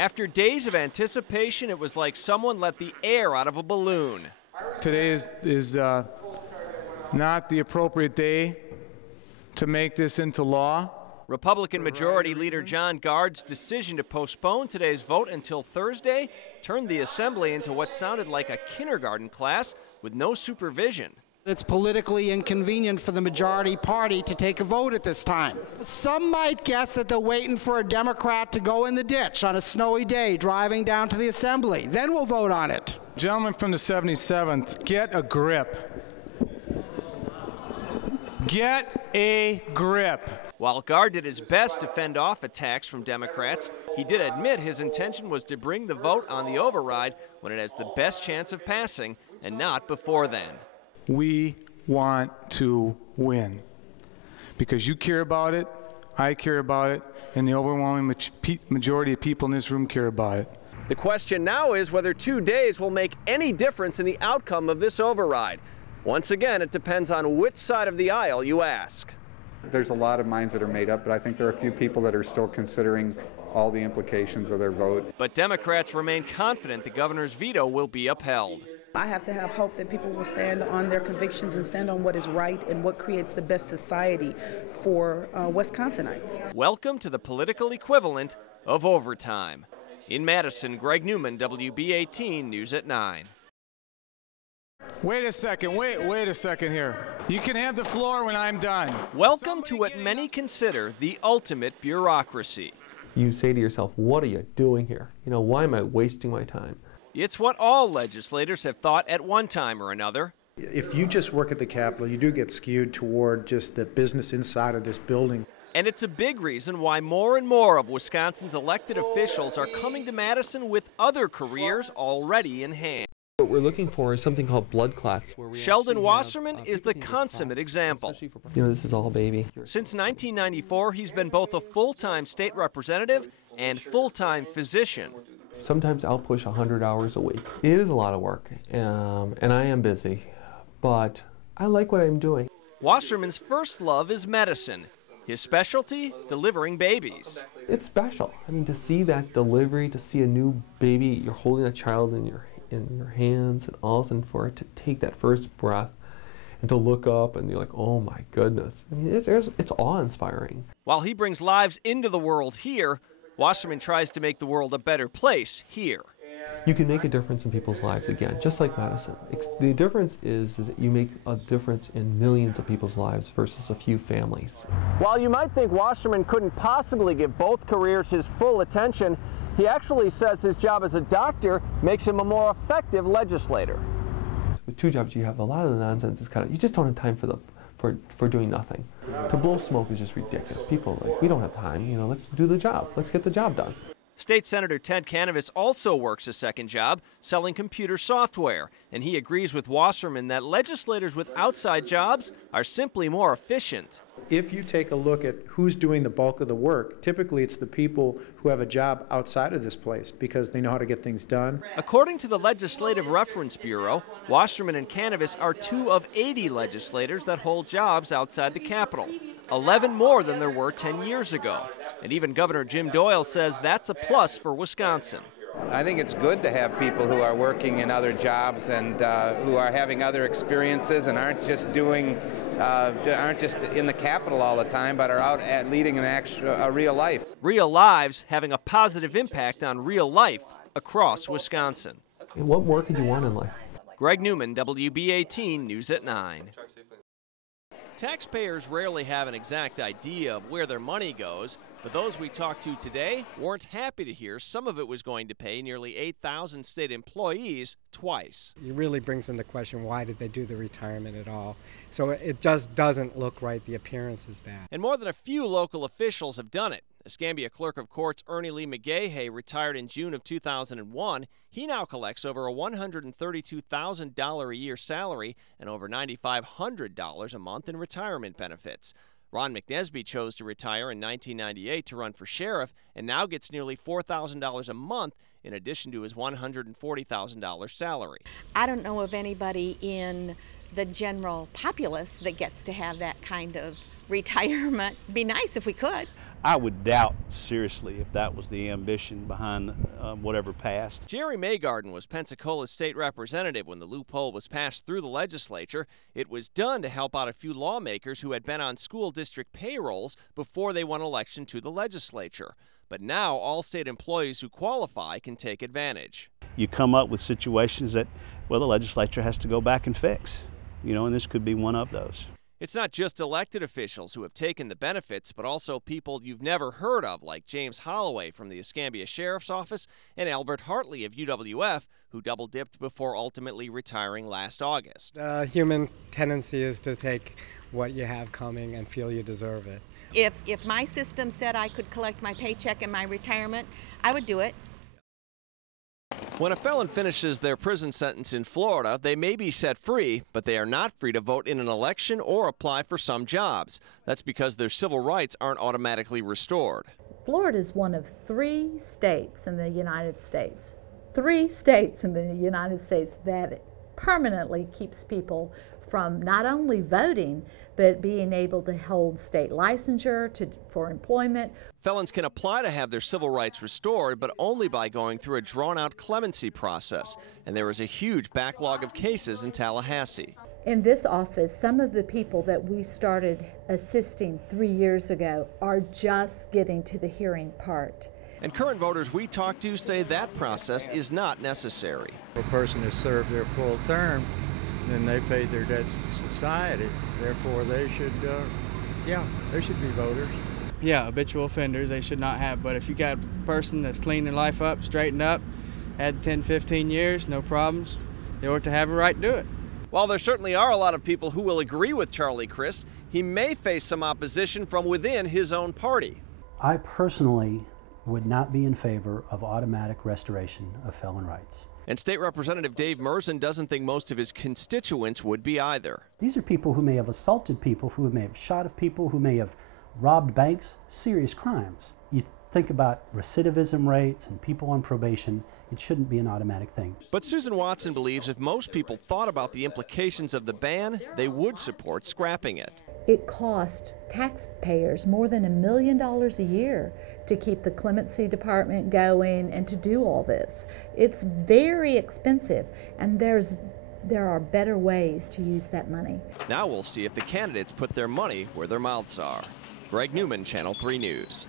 After days of anticipation, it was like someone let the air out of a balloon. Today is not the appropriate day to make this into law. Republican Majority Leader John Gard's decision to postpone today's vote until Thursday turned the assembly into what sounded like a kindergarten class with no supervision. It's politically inconvenient for the majority party to take a vote at this time. Some might guess that they're waiting for a Democrat to go in the ditch on a snowy day driving down to the assembly. Then we'll vote on it. Gentlemen from the 77th, get a grip. Get a grip. While Gard did his best to fend off attacks from Democrats, he did admit his intention was to bring the vote on the override when it has the best chance of passing, and not before then. We want to win because you care about it, I care about it, and the overwhelming majority of people in this room care about it. The question now is whether 2 days will make any difference in the outcome of this override. Once again, it depends on which side of the aisle you ask. There's a lot of minds that are made up, but I think there are a few people that are still considering all the implications of their vote. But Democrats remain confident the governor's veto will be upheld. I have to have hope that people will stand on their convictions and stand on what is right and what creates the best society for Wisconsinites. Welcome to the political equivalent of overtime. In Madison, Greg Neumann, WB18 News at 9. Wait a second, wait a second here. You can have the floor when I'm done. Welcome to what many consider the ultimate bureaucracy. You say to yourself, what are you doing here? You know, why am I wasting my time? It's what all legislators have thought at one time or another. If you just work at the Capitol, you do get skewed toward just the business inside of this building. And it's a big reason why more and more of Wisconsin's elected officials are coming to Madison with other careers already in hand. What we're looking for is something called blood clots. Sheldon Wasserman is the consummate example. You know, this is all baby. Since 1994, he's been both a full-time state representative and full-time physician. Sometimes I'll push 100 hours a week. It is a lot of work, and I am busy, but I like what I'm doing. Wasserman's first love is medicine. His specialty, delivering babies. It's special. I mean, to see that delivery, to see a new baby, you're holding a child in your hands, and all of a sudden for it to take that first breath and to look up and you're like, oh my goodness. I mean, it's awe-inspiring. While he brings lives into the world here, Wasserman tries to make the world a better place here. You can make a difference in people's lives again, just like medicine. The difference is that you make a difference in millions of people's lives versus a few families. While you might think Wasserman couldn't possibly give both careers his full attention, he actually says his job as a doctor makes him a more effective legislator. With two jobs, you have a lot of the nonsense is you just don't have time for doing nothing. To blow smoke is just ridiculous. People are like, we don't have time, you know, let's do the job. Let's get the job done. State Senator Ted Canavas also works a second job, selling computer software, and he agrees with Wasserman that legislators with outside jobs are simply more efficient. If you take a look at who's doing the bulk of the work, typically it's the people who have a job outside of this place because they know how to get things done. According to the Legislative Reference Bureau, Wasserman and Canavas are 2 of 80 legislators that hold jobs outside the Capitol, 11 more than there were 10 years ago. And even Governor Jim Doyle says that's a plus for Wisconsin. I think it's good to have people who are working in other jobs and who are having other experiences and aren't just in the Capitol all the time, but are out leading a real life. Real lives having a positive impact on real life across Wisconsin. What more could you want in life? Greg Neumann, WB18 News at 9. Taxpayers rarely have an exact idea of where their money goes, but those we talked to today weren't happy to hear some of it was going to pay nearly 8,000 state employees twice. It really brings into question, why did they do the retirement at all? So it just doesn't look right. The appearance is bad. And more than a few local officials have done it. Escambia Clerk of Courts Ernie Lee McGahey retired in June of 2001. He now collects over a $132,000 a year salary and over $9,500 a month in retirement benefits. Ron McNesby chose to retire in 1998 to run for sheriff and now gets nearly $4,000 a month in addition to his $140,000 salary. I don't know of anybody in the general populace that gets to have that kind of retirement. Be nice if we could. I would doubt seriously if that was the ambition behind whatever passed. Jerry Maygarden was Pensacola's state representative when the loophole was passed through the legislature. It was done to help out a few lawmakers who had been on school district payrolls before they won election to the legislature. But now all state employees who qualify can take advantage. You come up with situations that, well, the legislature has to go back and fix, and this could be one of those. It's not just elected officials who have taken the benefits, but also people you've never heard of, like James Holloway from the Escambia Sheriff's Office and Albert Hartley of UWF, who double-dipped before ultimately retiring last August. Human tendency is to take what you have coming and feel you deserve it. If my system said I could collect my paycheck in my retirement, I would do it. When a felon finishes their prison sentence in Florida, they may be set free, but they are not free to vote in an election or apply for some jobs. That's because their civil rights aren't automatically restored. Florida is one of 3 states in the United States. 3 states in the United States that permanently keeps people from not only voting, but being able to hold state licensure for employment. Felons can apply to have their civil rights restored, but only by going through a drawn-out clemency process. And there is a huge backlog of cases in Tallahassee. In this office, some of the people that we started assisting 3 years ago are just getting to the hearing part. And current voters we talk to say that process is not necessary. If a person has served their full term, then they paid their debts to society. Therefore, they should be voters. Yeah, habitual offenders, they should not have. But if you got a person that's cleaned their life up, straightened up, had 10, 15 years, no problems, they ought to have a right to do it. While there certainly are a lot of people who will agree with Charlie Crist, he may face some opposition from within his own party. I personally would not be in favor of automatic restoration of felon rights. And State Representative Dave Merzen doesn't think most of his constituents would be either. These are people who may have assaulted people, who may have shot at people, who may have robbed banks, serious crimes. You think about recidivism rates and people on probation, it shouldn't be an automatic thing. But Susan Watson believes if most people thought about the implications of the ban, they would support scrapping it. It cost taxpayers more than $1 million a year to keep the clemency department going and to do all this. It's very expensive, and there are better ways to use that money. Now we'll see if the candidates put their money where their mouths are. Greg Neumann, Channel 3 News.